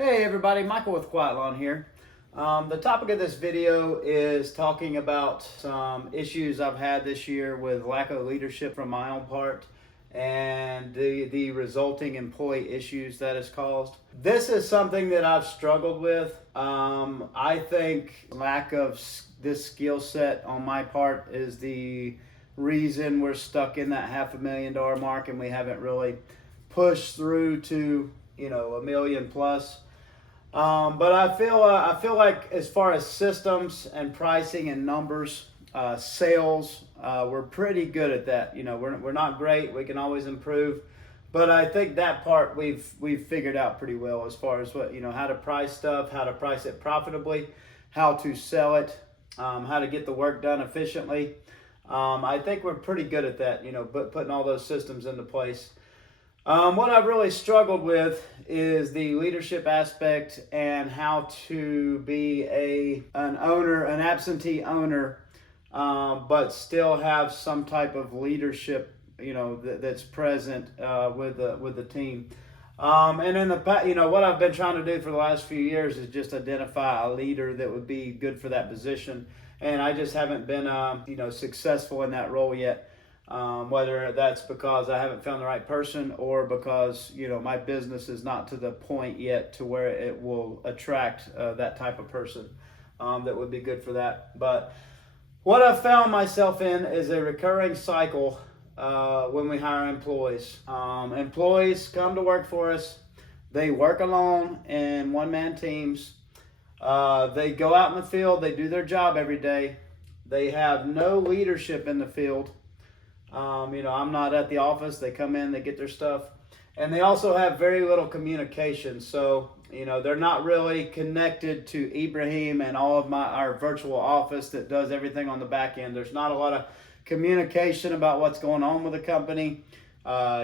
Hey everybody, Michael with Quiet Lawn here. The topic of this video is talking about some issues I've had this year with lack of leadership from my own part and the resulting employee issues that has caused. This is something that I've struggled with. I think lack of this skill set on my part is the reason we're stuck in that $500,000 mark and we haven't really pushed through to $1 million plus. But I feel like as far as systems and pricing and numbers, sales, we're pretty good at that. We're not great. We can always improve, but I think that part we've figured out pretty well as far as how to price stuff, how to price it profitably, how to sell it, how to get the work done efficiently. I think we're pretty good at that. But putting all those systems into place. What I've really struggled with is the leadership aspect and how to be an absentee owner, but still have some type of leadership, that's present with the team. And in the past, what I've been trying to do for the last few years is just identify a leader that would be good for that position, and I just haven't been, successful in that role yet. Whether that's because I haven't found the right person or because, my business is not to the point yet to where it will attract that type of person that would be good for that. But what I've found myself in is a recurring cycle when we hire employees. Employees come to work for us. They work alone in one-man teams. They go out in the field. They do their job every day. They have no leadership in the field. I'm not at the office. They come in, they get their stuff, and they also have very little communication. So, they're not really connected to Ibrahim and all of our virtual office that does everything on the back end. There's not a lot of communication about what's going on with the company, how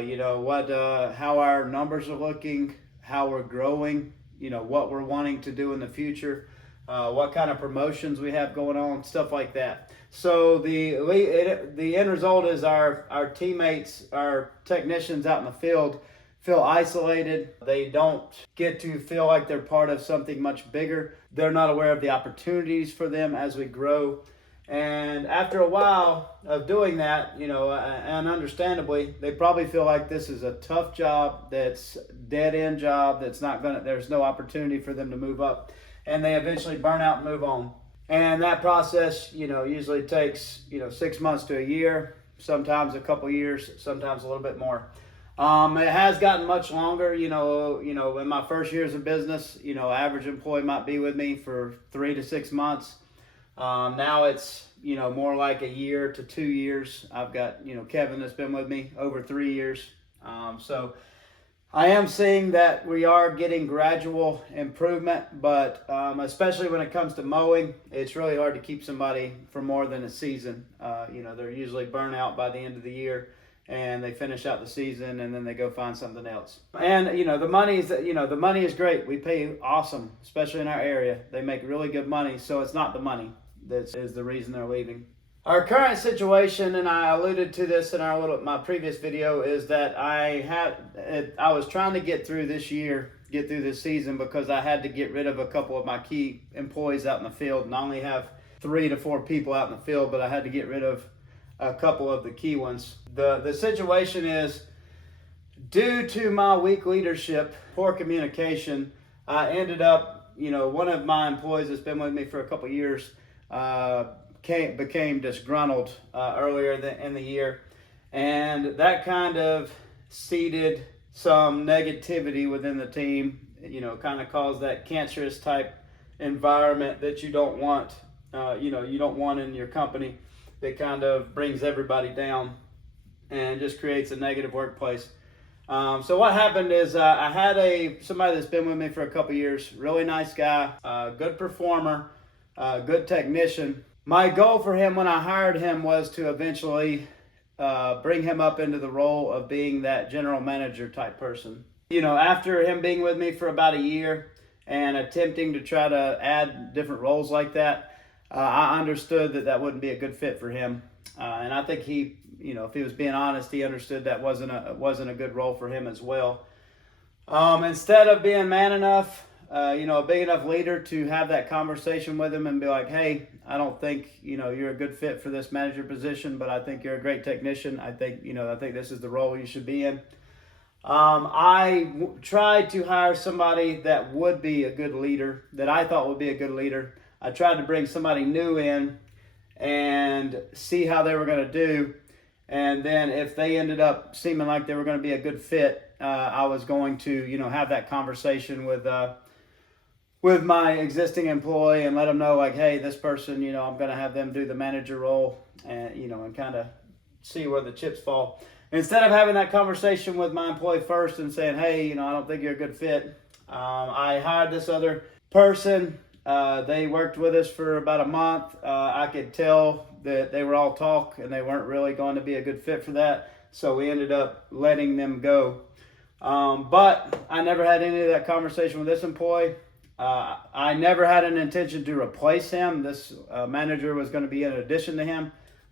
our numbers are looking, how we're growing, what we're wanting to do in the future, what kind of promotions we have going on, stuff like that. So the end result is our teammates, our technicians out in the field feel isolated. They don't get to feel like they're part of something much bigger. They're not aware of the opportunities for them as we grow. And after a while of doing that, and understandably, they probably feel like this is a tough job, that's dead end job, there's no opportunity for them to move up. And they eventually burn out and move on. And that process, usually takes, 6 months to a year, sometimes a couple years, sometimes a little bit more. It has gotten much longer, in my first years of business, average employee might be with me for 3 to 6 months. Now it's, more like a year to 2 years. I've got, Kevin that's been with me over 3 years. So I am seeing that we are getting gradual improvement, but especially when it comes to mowing, it's really hard to keep somebody for more than a season. They're usually burnt out by the end of the year, and they finish out the season, and then they go find something else. And the money is great. We pay awesome, especially in our area. They make really good money, so it's not the money that is the reason they're leaving. Our current situation, and I alluded to this in my previous video, is that I was trying to get through this season because I had to get rid of a couple of my key employees out in the field, and I only have 3 to 4 people out in the field, but I had to get rid of a couple of the key ones. The situation is, due to my weak leadership, poor communication, I ended up, one of my employees that's been with me for a couple of years, became disgruntled earlier in the year, and that kind of seeded some negativity within the team, kind of caused that cancerous type environment that you don't want, you don't want in your company, that kind of brings everybody down and just creates a negative workplace. So what happened is I had somebody that's been with me for a couple years, really nice guy, good performer, good technician. My goal for him when I hired him was to eventually bring him up into the role of being that general manager type person. After him being with me for about a year and attempting to try to add different roles like that, I understood that wouldn't be a good fit for him. And I think he, if he was being honest, he understood that wasn't a good role for him as well. Instead of being man enough a big enough leader to have that conversation with him and be like, hey, I don't think, you're a good fit for this manager position, but I think you're a great technician. I think this is the role you should be in. I tried to hire somebody that would be a good leader, that I thought would be a good leader. I tried to bring somebody new in and see how they were going to do. And then if they ended up seeming like they were going to be a good fit, I was going to, have that conversation with my existing employee and let them know, like, hey, this person, I'm going to have them do the manager role, and, and kind of see where the chips fall. Instead of having that conversation with my employee first and saying, hey, I don't think you're a good fit, I hired this other person. They worked with us for about a month. I could tell that they were all talk and they weren't really going to be a good fit for that. So we ended up letting them go. But I never had any of that conversation with this employee. I never had an intention to replace him. This manager was going to be in addition to him.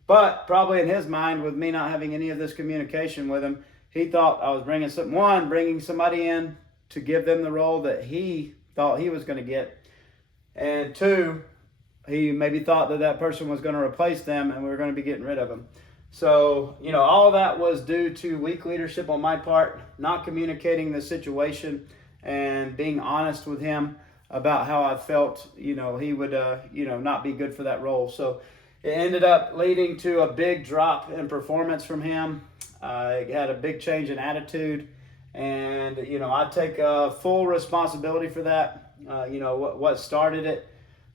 But probably in his mind, with me not having any of this communication with him, he thought I was bringing somebody in to give them the role that he thought he was going to get. And two, he maybe thought that person was going to replace them and we were going to be getting rid of him. So, all that was due to weak leadership on my part, not communicating the situation and being honest with him about how I felt, he would, not be good for that role. So it ended up leading to a big drop in performance from him. It had a big change in attitude. And, I take full responsibility for that. What started it.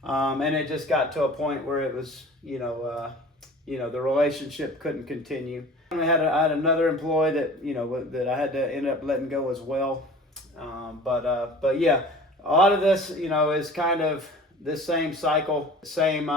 And it just got to a point where it was, the relationship couldn't continue. I had another employee that, that I had to end up letting go as well. But yeah, a lot of this, is kind of this same cycle, same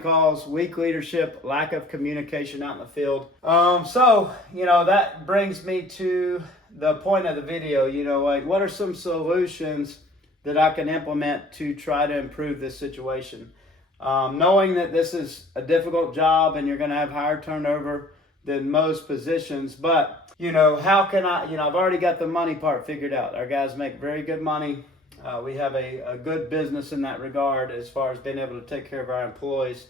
cause, weak leadership, lack of communication out in the field. So, that brings me to the point of the video, like what are some solutions that I can implement to try to improve this situation? Knowing that this is a difficult job and you're going to have higher turnover than most positions, but how can I, I've already got the money part figured out. Our guys make very good money. We have a good business in that regard as far as being able to take care of our employees.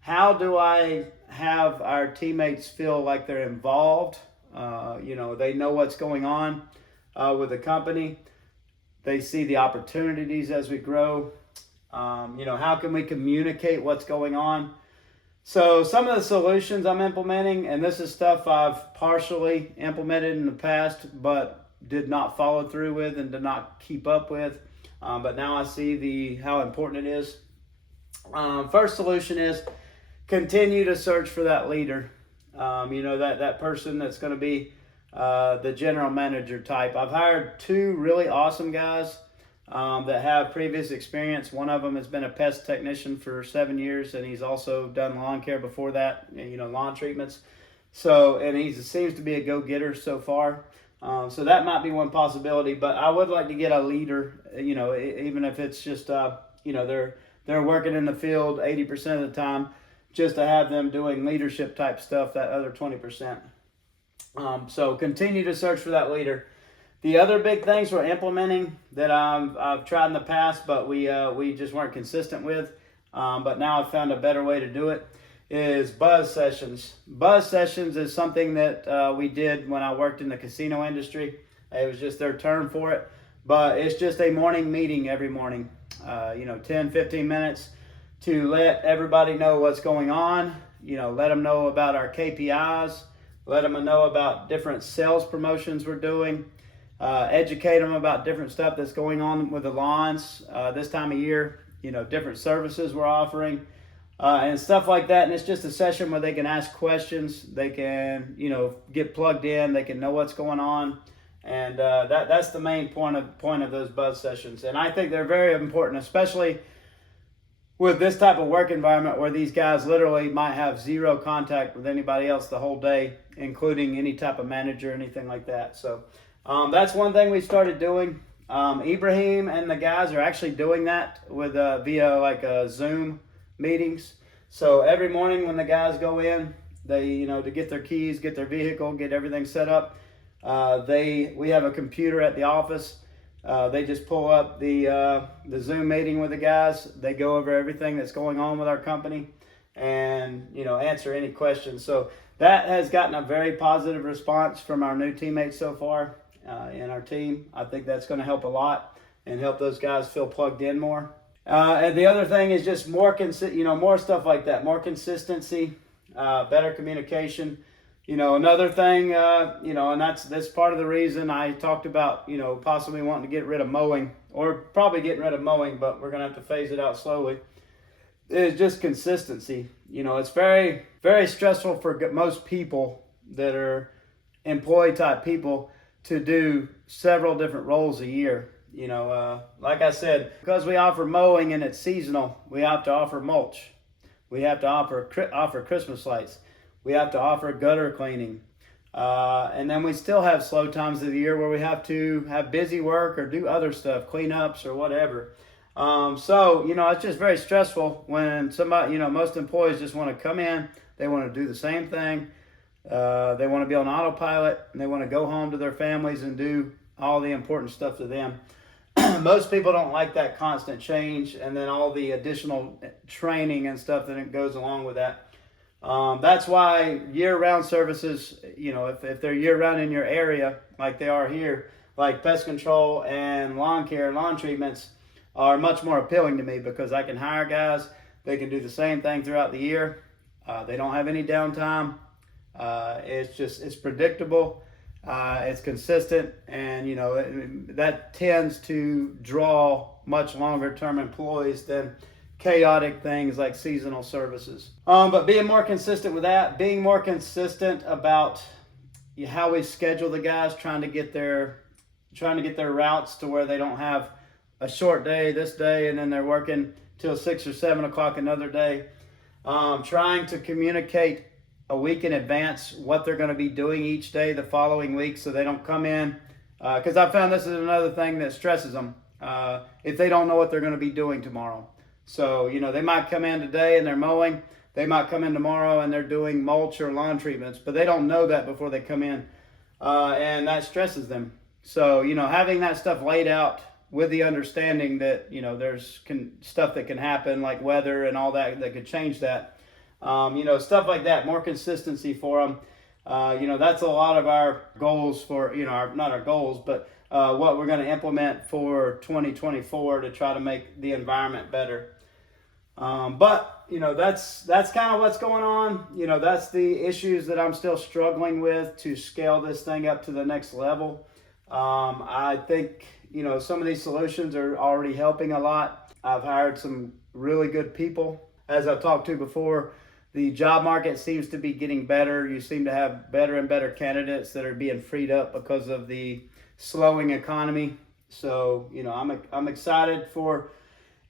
How do I have our teammates feel like they're involved? They know what's going on with the company. They see the opportunities as we grow. How can we communicate what's going on? So some of the solutions I'm implementing, and this is stuff I've partially implemented in the past, but did not follow through with and did not keep up with. But now I see how important it is. First solution is continue to search for that leader. That person that's going to be the general manager type. I've hired two really awesome guys that have previous experience. One of them has been a pest technician for 7 years, and he's also done lawn care before that, lawn treatments. So, and he seems to be a go-getter so far. So that might be one possibility, but I would like to get a leader, even if it's just, they're working in the field 80% of the time, just to have them doing leadership type stuff, that other 20%. So continue to search for that leader. The other big things we're implementing that I've tried in the past, but we just weren't consistent with, but now I've found a better way to do it, is buzz sessions. Buzz sessions is something that we did when I worked in the casino industry. It was just their term for it, but it's just a morning meeting every morning, 10, 15 minutes to let everybody know what's going on, let them know about our KPIs, let them know about different sales promotions we're doing, educate them about different stuff that's going on with the lawns this time of year, different services we're offering, and stuff like that. And it's just a session where they can ask questions, they can, get plugged in, they can know what's going on. And that's the main point of those buzz sessions. And I think they're very important, especially with this type of work environment where these guys literally might have zero contact with anybody else the whole day, including any type of manager or anything like that. So that's one thing we started doing. Ibrahim and the guys are actually doing that with via Zoom meetings. So every morning when the guys go in, they to get their keys, get their vehicle, get everything set up. We have a computer at the office They just pull up the Zoom meeting with the guys. They go over everything that's going on with our company and, you know, answer any questions. So that has gotten a very positive response from our new teammates so far in our team. I think that's going to help a lot and help those guys feel plugged in more. And the other thing is just more more stuff like that, more consistency, better communication. You know, another thing, and that's part of the reason I talked about, possibly wanting to get rid of mowing, or probably getting rid of mowing, but we're going to have to phase it out slowly, is just consistency. You know, it's very, very stressful for most people that are employee type people to do several different roles a year. Like I said, because we offer mowing and it's seasonal, we have to offer mulch. We have to offer Christmas lights. We have to offer gutter cleaning. And then we still have slow times of the year where we have to have busy work or do other stuff, cleanups or whatever. So, it's just very stressful when somebody, most employees just want to come in, they want to do the same thing. They want to be on autopilot and they want to go home to their families and do all the important stuff to them. Most people don't like that constant change and then all the additional training and stuff that goes along with that. That's why year-round services, if they're year-round in your area, like they are here, like pest control and lawn care, lawn treatments, are much more appealing to me because I can hire guys. They can do the same thing throughout the year. They don't have any downtime. It's predictable. It's consistent, and that tends to draw much longer-term employees than chaotic things like seasonal services. But being more consistent with that, being more consistent about how we schedule the guys, trying to get their routes to where they don't have a short day this day and then they're working till 6 or 7 o'clock another day. Trying to communicate a week in advance what they're going to be doing each day the following week, so they don't come in, because I found this is another thing that stresses them if they don't know what they're going to be doing tomorrow. So they might come in today and they're mowing, they might come in tomorrow and they're doing mulch or lawn treatments, but they don't know that before they come in, and that stresses them. So having that stuff laid out with the understanding that there's stuff that can happen like weather and all that could change that. Stuff like that, more consistency for them. That's a lot of our goals for, not our goals, but what we're going to implement for 2024 to try to make the environment better. But that's kind of what's going on. That's the issues that I'm still struggling with to scale this thing up to the next level. I think, some of these solutions are already helping a lot. I've hired some really good people. As I've talked to before, the job market seems to be getting better. You seem to have better and better candidates that are being freed up because of the slowing economy. So, I'm excited for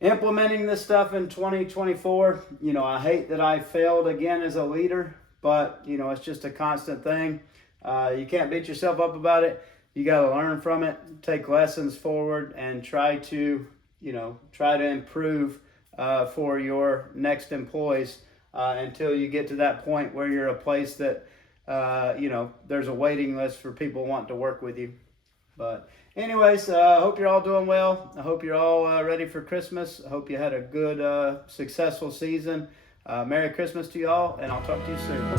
implementing this stuff in 2024. I hate that I failed again as a leader, but, it's just a constant thing. You can't beat yourself up about it. You got to learn from it, take lessons forward, and try to improve for your next employees. Until you get to that point where you're a place that, there's a waiting list for people wanting to work with you. But anyways, I hope you're all doing well. I hope you're all ready for Christmas. I hope you had a good, successful season. Merry Christmas to you all, and I'll talk to you soon.